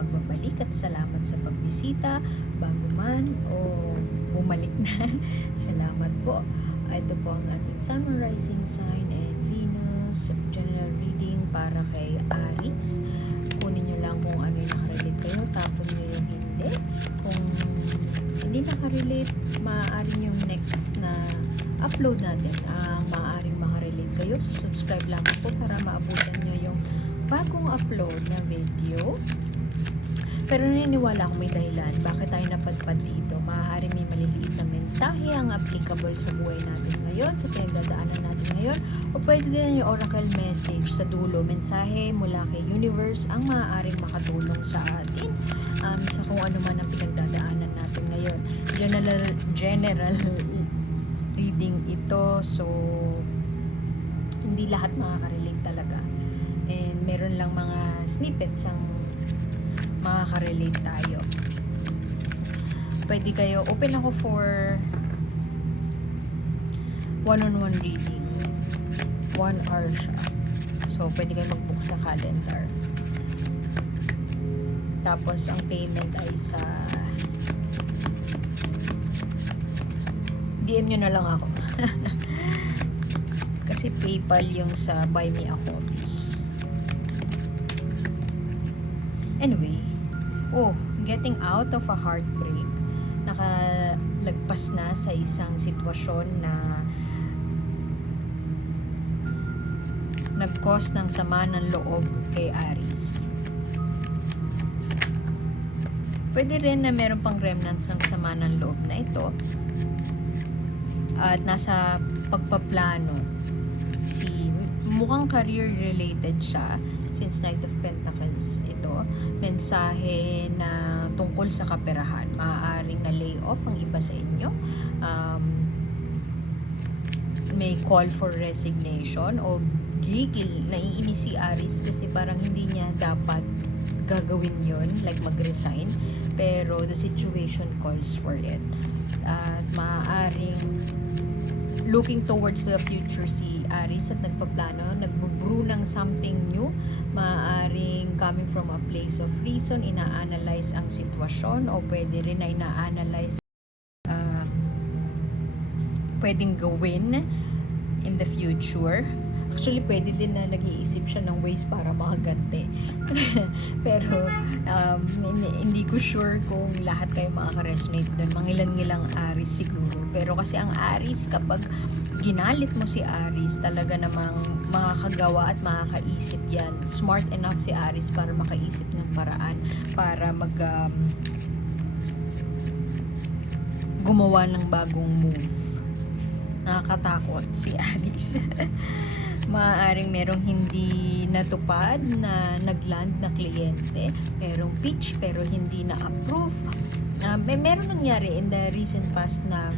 pagbabalik at salamat sa pagbisita bago man o bumalik na. Salamat po. Ito po ang ating Sun, Rising Sign and Venus general reading para kay Aries. Kunin nyo lang kung ano yung nakarelate kayo, tapon nyo yung hindi. Kung hindi nakarelate, maaaring yung next na upload natin ang maaaring makarelate kayo. So subscribe lang po para maabutan nyo yung bagong upload na video. Pero naniniwala ako may dahilan bakit tayo napadpad dito. Maaaring may maliliit na mensahe ang applicable sa buhay natin ngayon, sa pinagdadaanan natin ngayon, o pwede din yung oracle message sa dulo, mensahe mula kay universe ang maaaring makatulong sa atin sa kung ano man ang pinagdadaanan natin ngayon. General reading ito, so hindi lahat makaka-relate talaga, and meron lang mga snippets ang makaka-relate tayo. Pwede kayo, open ako for one-on-one reading. 1 hour siya. So, pwede kayo mag-book sa calendar. Tapos, ang payment ay sa DM nyo na lang ako. Kasi PayPal yung sa Buy Me a Coffee. Anyway, getting out of a heartbreak. Nakalagpas na sa isang sitwasyon na nag-cause ng sama ng loob kay Aries. Pwede rin na meron pang remnants ng sama ng loob na ito at nasa pagpaplano. Mukhang career related siya since Knight of Pentacles ito. Mensahe na tungkol sa kaperahan. Maaaring na layoff ang iba sa inyo. May call for resignation o gigil. Naiinis si Aries kasi parang hindi niya dapat gagawin yon, like mag-resign. Pero the situation calls for it. At maaaring looking towards the future si Aries at nagpaplano, nagbubrew ng something new. Maaaring coming from a place of reason, ina-analyze ang sitwasyon, o pwede rin na ina-analyze pwedeng gawin in the future. Actually, pwede din na nag-iisip siya ng ways para makaganti. Pero, hindi ko sure kung lahat kayo makaka-resonate doon. Mangilan-ngilang Aries siguro. Pero kasi ang Aries, kapag ginalit mo si Aries, talaga namang makakagawa at makakaisip yan. Smart enough si Aries para makaisip ng paraan para gumawa ng bagong move. Nakakatakot si Aries. Maaaring merong hindi natupad na nagland na kliyente, merong pitch pero hindi na-approve. Meron nangyari in the recent past na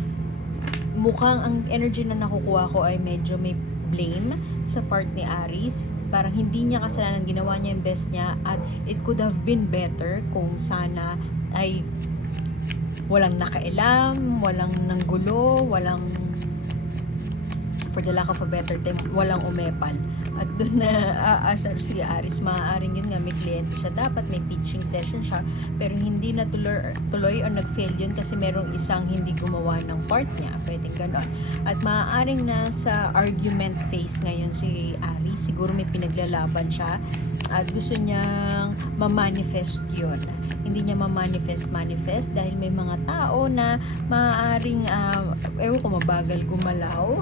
mukhang ang energy na nakukuha ko ay medyo may blame sa part ni Aries. Parang hindi niya kasalanan, ginawa niya yung best niya at it could have been better kung sana ay walang nakailam, walang nanggulo, walang, for the lack of a better term, walang umepal. At doon na aasar si Aries. Maaaring yun nga, may kliyente siya. Dapat may pitching session siya. Pero hindi na tuloy o nag-fail yun kasi merong isang hindi gumawa ng part niya. Pwedeng ganon. At maaaring na sa argument phase ngayon si Aries. Siguro may pinaglalaban siya. At gusto niyang ma-manifest yun. Hindi niya ma-manifest dahil may mga tao na maaaring ewan ko, mabagal gumalaw.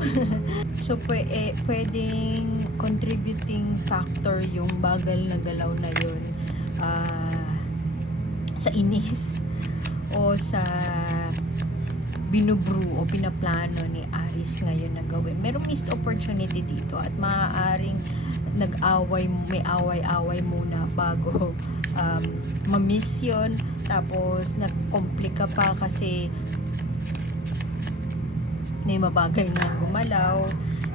So pwedeng contributing factor yung bagal na galaw na yun sa inis o sa binubru o pinaplano ni Aries ngayon na gawin. Merong missed opportunity dito at maaaring may away-away muna bago ma-miss yun. Tapos nagkomplika pa kasi may mabagal na gumalaw,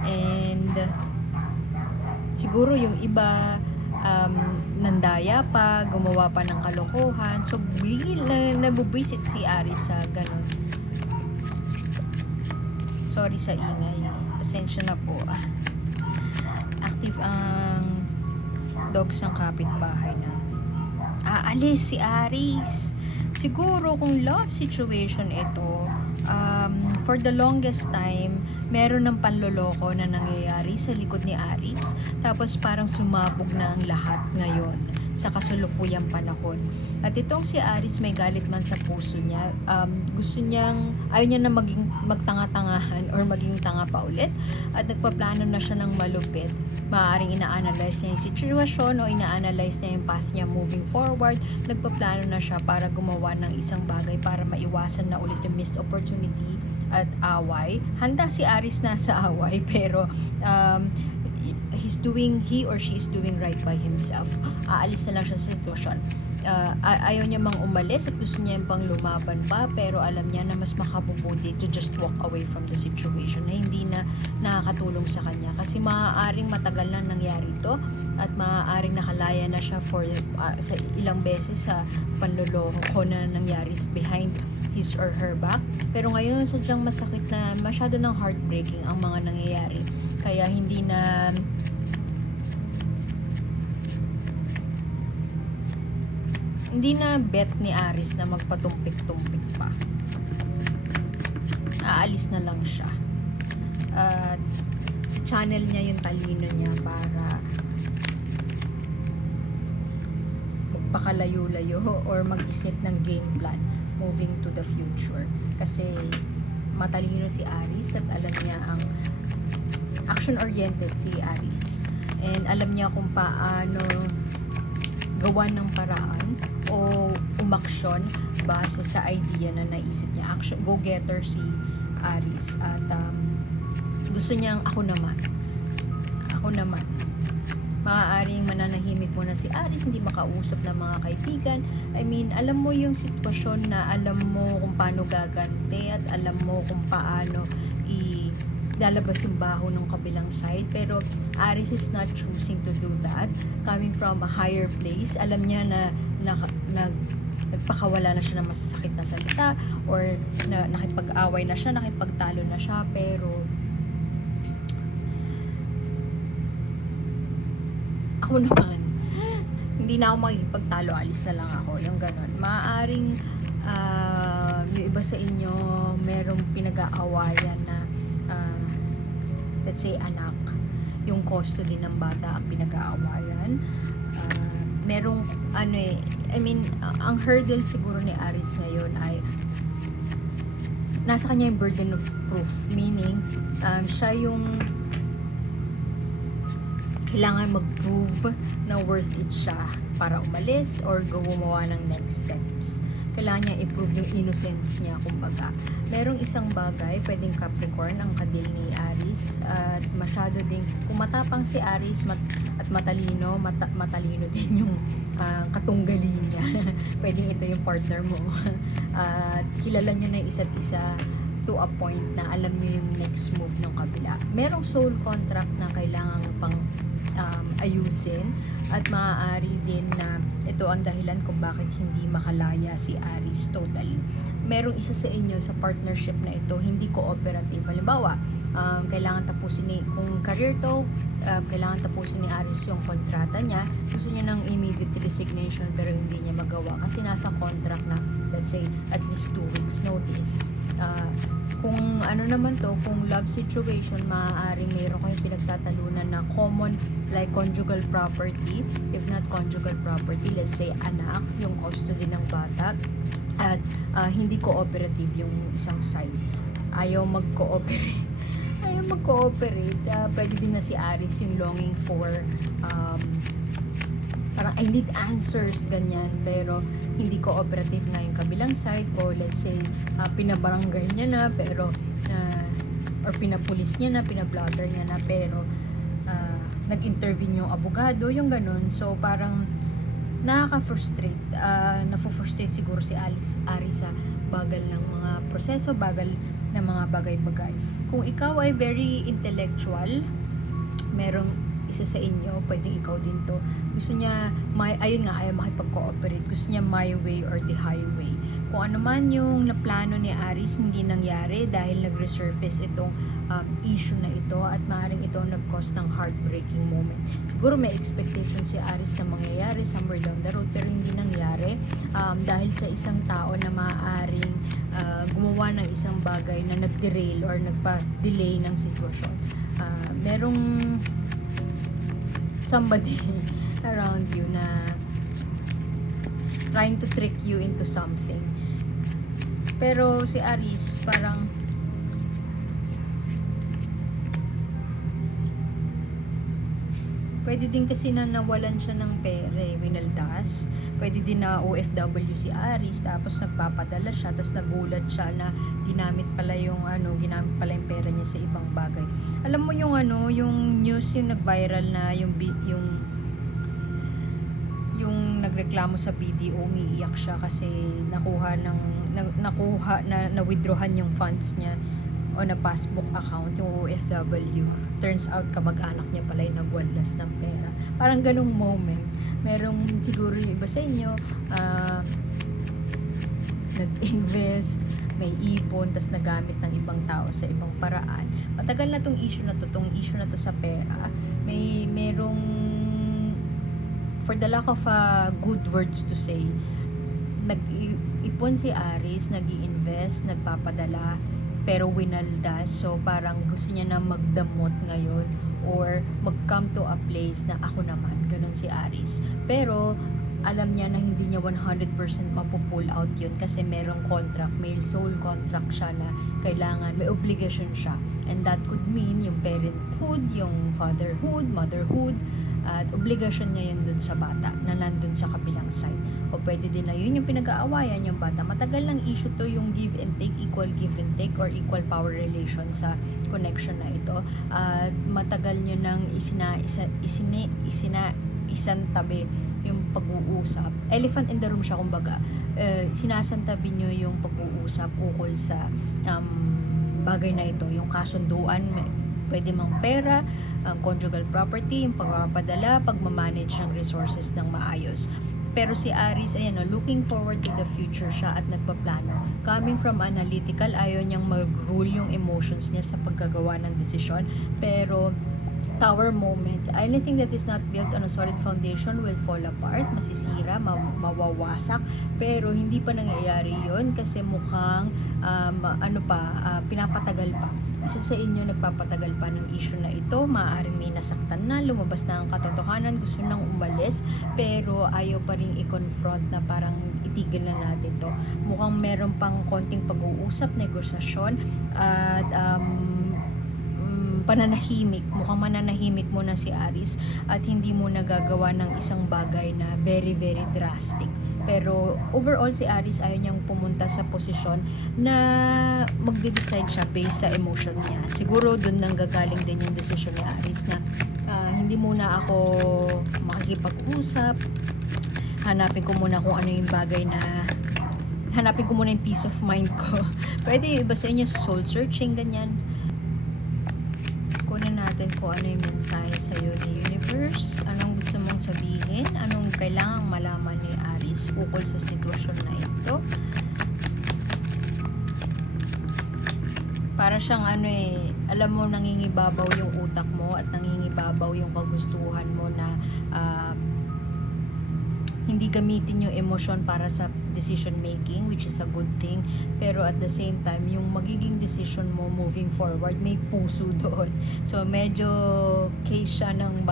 and siguro yung iba nandaya pa, gumawa pa ng kalokohan. So bigil na nabubwisit si Aries sa ganun. Sorry sa ingay, pasensya na po. Active ang dogs ng kapitbahay na. aalis si Aries. Siguro kung love situation ito, for the longest time, meron ng panloloko na nangyayari sa likod ni Aries. Tapos parang sumabog na ang lahat ngayon sa kasulukuyang panahon. At itong si Aries, may galit man sa puso niya. Gusto niyang, ayaw niya na magtanga-tangahan or maging tanga pa ulit. At nagpaplano na siya ng malupit. Maaaring ina-analyze niya yung sitwasyon o ina-analyze niya yung path niya moving forward. Nagpaplano na siya para gumawa ng isang bagay para maiwasan na ulit yung missed opportunity at away. Handa si Aries na sa away, pero he or she is doing right by himself. Aalis na lang siya sa sitwasyon. Ayaw niya mang umalis at gusto niya yung pang lumaban pa, pero alam niya na mas makabubuti to just walk away from the situation na hindi na nakakatulong sa kanya, kasi maaaring matagal na nangyari ito at maaaring nakalaya na siya sa ilang beses sa panloloko na nangyari behind his or her back. Pero ngayon sadyang masakit na, masyado ng heartbreaking ang mga nangyayari, kaya hindi na bet ni Aries na magpatumpik-tumpik pa. Aalis na lang siya. At channel niya yung talino niya para magpakalayo-layo or mag-isip ng game plan moving to the future. Kasi matalino si Aries at alam niya ang action-oriented si Aries. And alam niya kung paano gawa ng paraan o umaksyon base sa idea na naisip niya. Action, go-getter si Aries. At gusto niyang ako naman. Maaaring mananahimik muna si Aries, hindi makausap ng mga kaibigan. I mean, alam mo yung sitwasyon na alam mo kung paano gaganti at alam mo kung paano lalabas yung baho ng kabilang side, pero Aries is not choosing to do that. Coming from a higher place, alam niya na nagpakawala na siya ng masasakit na salita or nakipag-away na siya, nakipagtalo na siya, pero ako naman, hindi na ako makikipagtalo, alis na lang ako, yung ganon. Maaaring yung iba sa inyo merong pinag-aawayan na let's say anak, yung custody ng bata ang pinag-aawayan. Merong ang hurdle siguro ni Aries ngayon ay nasa kanya yung burden of proof, meaning siya yung kailangan mag-prove na worth it siya para umalis or gumawa ng next steps. Kailangan niya i-prove yung innocence niya, kumbaga. Merong isang bagay, pwedeng Capricorn ang kadil ni Aries, at masyado ding, kung matapang si Aries at matalino, matalino din yung katunggali niya. Pwedeng ito yung partner mo. At kilala niyo na yung isa't isa to a point na alam niyo yung next move ng kabila. Merong soul contract na kailangan pang ayusin, at maaari din na ito ang dahilan kung bakit hindi makalaya si Aries totally. Merong isa sa inyo sa partnership na ito hindi cooperative. Halimbawa, kailangan tapusin kung career to, kailangan tapusin ni Aries yung kontrata niya. Gusto niya ng immediate resignation pero hindi niya magawa kasi nasa contract na, let's say, at least 2 weeks notice. Kung ano naman to, kung love situation, maaaring mayroon kayong pinagtatalunan na common, like conjugal property. If not conjugal property, let's say anak, yung custody ng bata, at hindi cooperative yung isang side. Ayaw mag-cooperate. Pwede din na si Aries yung longing for parang I need answers, ganyan, pero hindi cooperative nga yung kabilang side, o let's say pinabarangay niya na pero or pinapulis niya na, pinablotter niya na, pero nag-intervene yung abogado, yung ganun. So parang nakaka-frustrate, nafo-frustrate siguro si Aries sa bagal ng mga proseso, bagal ng mga bagay-bagay. Kung ikaw ay very intellectual, merong isa sa inyo, pwedeng ikaw din to. Gusto niya, ayun nga, ayaw makipag-cooperate. Gusto niya my way or the highway. Kung ano man yung naplano ni Aries, hindi nangyari dahil nag-resurface itong issue na ito at maaaring ito nag-cause ng heartbreaking moment. Siguro may expectation si Aries na mangyayari somewhere down the road pero hindi nangyari dahil sa isang tao na maaaring gumawa ng isang bagay na nag-derail or nagpa-delay ng sitwasyon. Merong somebody around you na trying to trick you into something. Pero si Aries parang pwede din kasi na nawalan siya ng pera winaldas. Pwede din na OFW si Aries tapos nagpapadala siya tapos nagulat siya na ginamit pala yung pera niya sa ibang bagay. Alam mo yung yung news yung nag-viral na yung nagreklamo sa BDO, umiiyak siya kasi nakuha na withdrawhan yung funds niya on a passbook account, yung OFW. Turns out kamag-anak niya pala yung nagwadlas ng pera. Parang ganung moment. Merong siguro yung iba sa inyo nag-invest, may ipon, tas nagamit ng ibang tao sa ibang paraan. Matagal na tong issue na to sa pera. Merong for the lack of good words to say, nag-ipon si Aries, nag-i-invest, nagpapadala, pero winaldas. So parang gusto niya na magdamot ngayon or mag-come to a place na ako naman, ganun si Aries. Pero alam niya na hindi niya 100% mapupull out yun kasi merong contract, may soul contract siya na kailangan, may obligation siya. And that could mean yung parenthood, yung fatherhood, motherhood, at obligasyon niya yun dun sa bata na nandun sa kabilang side. O pwede din na yun yung pinag-aawayan yung bata. Matagal ng issue to yung give and take, equal give and take or equal power relation sa connection na ito. At matagal nyo nang isantabi yung pag-uusap. Elephant in the room siya kumbaga. Sinasantabi nyo yung pag-uusap ukol sa bagay na ito. Yung kasunduan, pwede mang pera, conjugal property, yung pagpapadala, pagmamanage ng resources ng maayos. Pero si Aries, ayan looking forward to the future siya at nagpaplano. Coming from analytical, ayaw niyang mag-rule yung emotions niya sa pagkagawa ng desisyon. Pero Tower moment, anything that is not built on a solid foundation will fall apart, masisira, mawawasak, pero hindi pa nangyayari yun kasi mukhang pinapatagal pa. Isa sa inyo nagpapatagal pa ng issue na ito, maaaring may nasaktan na, lumabas na ang katotohanan, gusto nang umalis, pero ayaw pa rin i-confront na parang itigil na natin to. Mukhang meron pang konting pag-uusap, negosasyon, at pananahimik, mukhang mananahimik mo na si Aries at hindi mo nagagawa ng isang bagay na very very drastic. Pero overall si Aries ayaw niyang pumunta sa posisyon na magde-decide siya based sa emotion niya. Siguro doon nang gagaling din yung decision ni Aries na hindi muna ako makikipag-usap, hanapin ko muna kung ano yung bagay na hanapin ko muna yung peace of mind ko. Pwede iba sa inyo soul searching, ganyan. Kunin natin kung ano yung mensahe sa'yo ni Universe. Anong gusto mong sabihin? Anong kailangang malaman ni Aries ukol sa sitwasyon na ito? Para siyang alam mo, nangingibabaw yung utak mo at nangingibabaw yung kagustuhan mo na hindi gamitin yung emosyon para sa decision making, which is a good thing, pero at the same time yung magiging decision mo moving forward may puso doon. So medyo case siya ng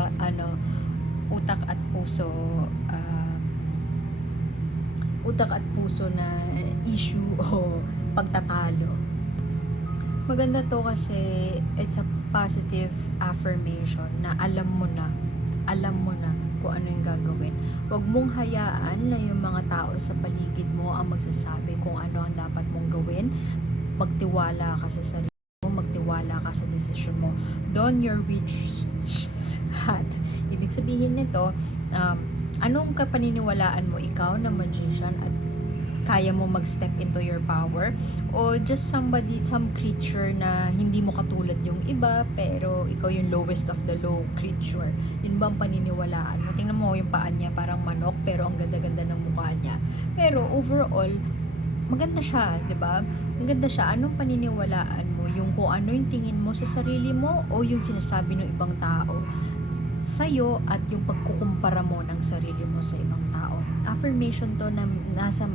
utak at puso na issue o pagtatalo. Maganda to kasi it's a positive affirmation na alam mo na kung ano yung gagawin. Huwag mong hayaan na yung mga tao sa paligid mo ang magsasabi kung ano ang dapat mong gawin. Magtiwala ka sa sarili mo, magtiwala ka sa desisyon mo. Don your wish hat. Ibig sabihin nito, anong kapaniniwalaan mo ikaw na magician at kaya mo mag-step into your power, o just some creature na hindi mo katulad yung iba pero ikaw yung lowest of the low creature. Yun ba ang paniniwalaan mo? Tingnan mo yung paa niya, parang manok pero ang ganda-ganda ng mukha niya. Pero overall, maganda siya, 'di ba? Maganda siya. Anong paniniwalaan mo? Yung kung ano yung tingin mo sa sarili mo o yung sinasabi ng ibang tao sa'yo at yung pagkukumpara mo ng sarili mo sa ibang tao. Affirmation to na nasa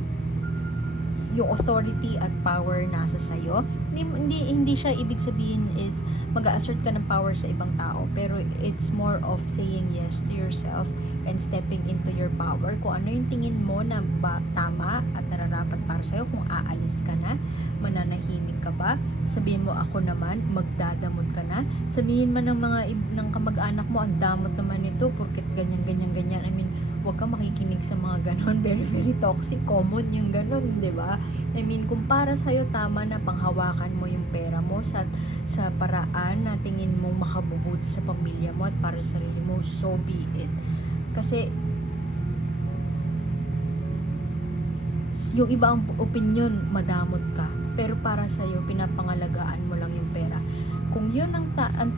yung authority at power nasa sa'yo. Hindi siya ibig sabihin is mag-assert ka ng power sa ibang tao, pero it's more of saying yes to yourself and stepping into your power. Kung ano yung tingin mo na tama at nararapat para sa'yo, kung aalis ka na, mananahimik ka ba, sabihin mo ako naman, magdadamot ka na, sabihin mo ng kamag-anak mo, ang damot naman nito, porket ganyan. I mean, huwag ka makikinig sa mga ganon. Very, very toxic. Common yung ganon, di ba? I mean, kung para sa'yo tama na panghawakan mo yung pera mo sa paraan na tingin mo makabubuti sa pamilya mo at para sa sarili mo, so be it. Kasi, yung iba ang opinion, madamot ka. Pero para sa'yo, pinapangalagaan mo lang yung pera. Kung yun ang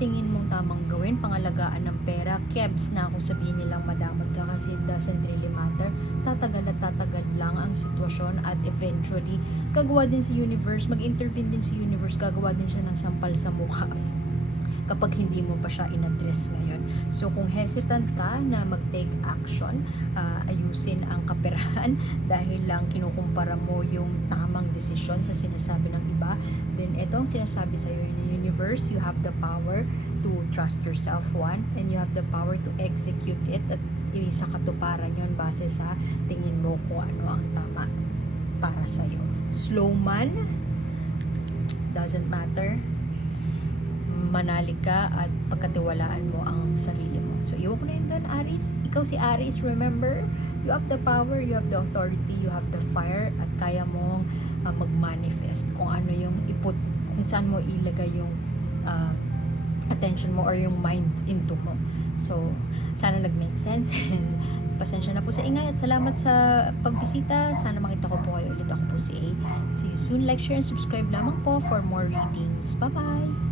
tingin mong tamang gawin, pangalagaan ng pera, kebs na kung sabihin nilang madamot ka kasi it doesn't really matter. Tatagal at tatagal lang ang sitwasyon at eventually, gagawa din si universe, mag-intervene din si universe, gagawa din siya ng sampal sa mukha kapag hindi mo pa siya in-address ngayon. So, kung hesitant ka na mag-take action, ayusin ang kaperahan dahil lang kinukumpara mo yung tamang desisyon sa sinasabi ng iba, then itong sinasabi sa'yo ni universe, you have the power to trust yourself, one, and you have the power to execute it at sa katuparan yun base sa tingin mo kung ano ang tama para sa'yo. Slow man, doesn't matter, manalig ka at pagkatiwalaan mo ang sarili mo. So, iwan ko na yun doon, Aries. Ikaw si Aries, remember, you have the power, you have the authority, you have the fire, at kaya mong mag-manifest kung ano yung kung saan mo ilagay yung attention mo or yung mind into mo. So, sana nag-make sense and pasensya na po sa ingay at salamat sa pagbisita. Sana makita ko po kayo ulit. Ako po si A. See you soon. Like, share, and subscribe lamang po for more readings. Bye-bye!